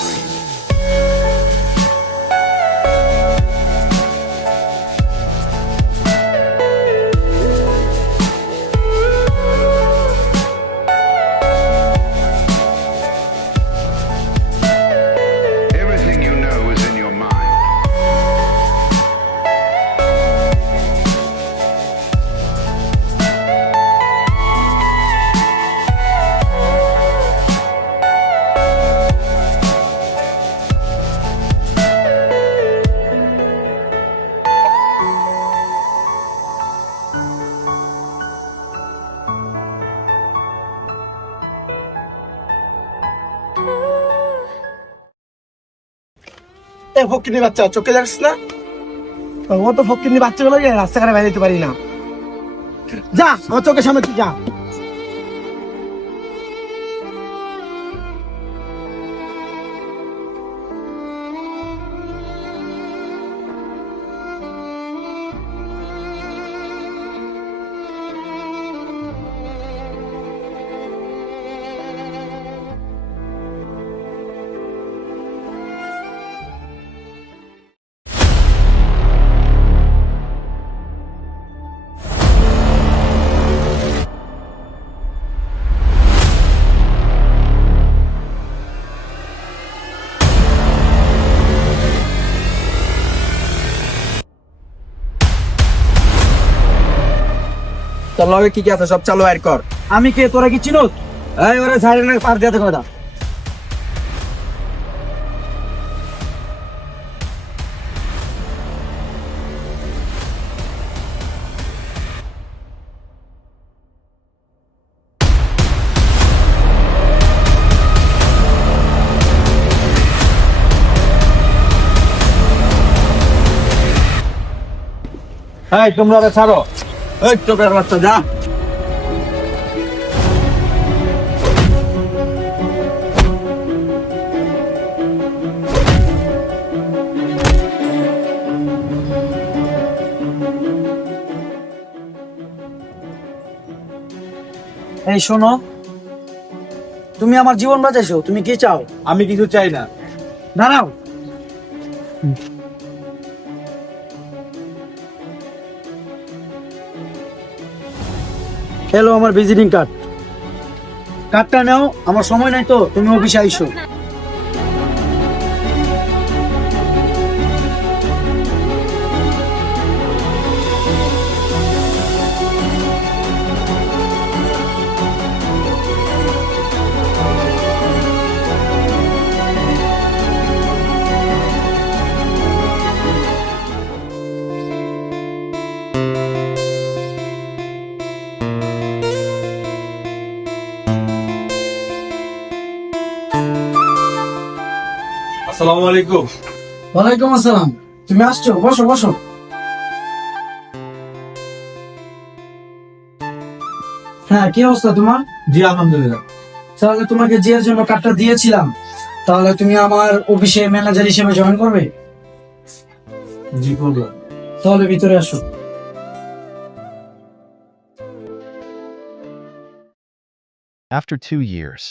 breathe. Everything you know is in your mind. ফকিনি বাচ্চা চোখে যাচ্ছিস না? ও তো ফকিনি বাচ্চাগুলো রাস্তাঘাটে বাইরে যেতে পারি না। যা আমার চোখের সামনে তুই যা। তোর লগে কি কি আছে সব চালু বাইর কর। আমি কে, তোরা কি চিনোস? এই ওরা ছাড়ে না, পার দিয়ে কথা। এই তোমরা ওরে ছাড়ো। এই চোখের বাচ্চা যা। এই শোনো, তুমি আমার জীবন বাঁচাইছো, তুমি কি চাও? আমি কিছু চাই না। দাঁড়াও। হ্যালো, আমার ভিজিটিং কার্ড। কার্ডটা নাও, আমার সময় নাই তো, তুমি অফিসে আইসো। আসসালামু আলাইকুম। ওয়ালাইকুম আসসালাম। তুমি আসছো, বসো বসো। হ্যাঁ, কি অবস্থা তোমার? জি আলহামদুলিল্লাহ। তাহলে তোমাকে যে জন্য কার্ডটা দিয়েছিলাম, তাহলে তুমি আমার অফিসে ম্যানেজার হিসেবে জয়েন করবে? জি করবো। তাহলে ভিতরে আসো। After 2 years.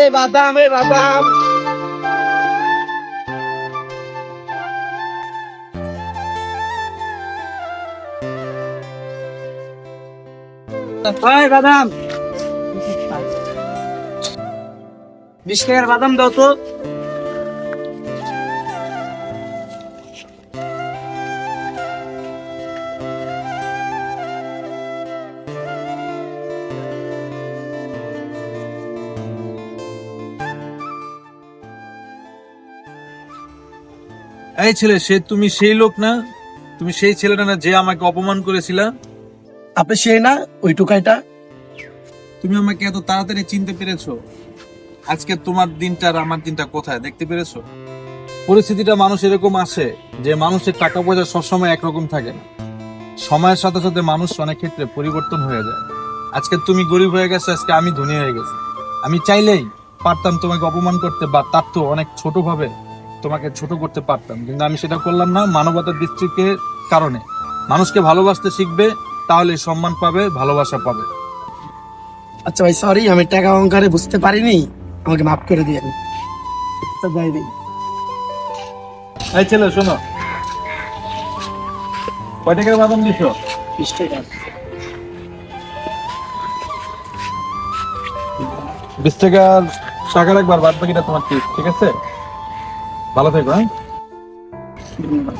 এ বাদাম, এ বাদাম। এই বাদাম, 20 টাকার বাদাম দাও তো। এই ছেলে, তুমি সেই লোক না? তুমি সেই ছেলেটা না যে আমাকে অপমান করেছিলা? আপনি সে না ওই টুকাইটা? তুমি আমাকে এত তাড়াতাড়ি চিনতে পেরেছো? আজকে তোমার দিনটা আর আমার দিনটা কোথায় দেখতে পেরেছো? পরিস্থিতিটা মানুষ এরকম আসে যে মানুষের টাকা পয়সা সবসময় একরকম থাকে না। সময়ের সাথে সাথে মানুষ অনেক ক্ষেত্রে পরিবর্তন হয়ে যায়। আজকে তুমি গরিব হয়ে গেছো, আজকে আমি ধনী হয়ে গেছি। আমি চাইলেই পারতাম তোমাকে অপমান করতে, বা তার তো অনেক ছোট ভাবে তোমাকে ছোট করতে পারতাম, কিন্তু আমি সেটা করলাম না। মানবতার দৃষ্টির কারণে মানুষকে ভালোবাসতে শিখবে, তাহলে সম্মান পাবে, ভালোবাসা পাবে। আচ্ছা ভাই সরি, আমি টাকা অহংকারে বুঝতে পারিনি, আমাকে মাফ করে দিয়ে আচ্ছা যাই দিই। এই ছেলে শোনো, কয় টাকার বাদাম দিছো? 20 টাকা। 20 টাকার টাকা রাখবার, বাদ বাকিটা তোমার ঠিক আছে? ভালো থেকো। হ্যাঁ, ধন্যবাদ।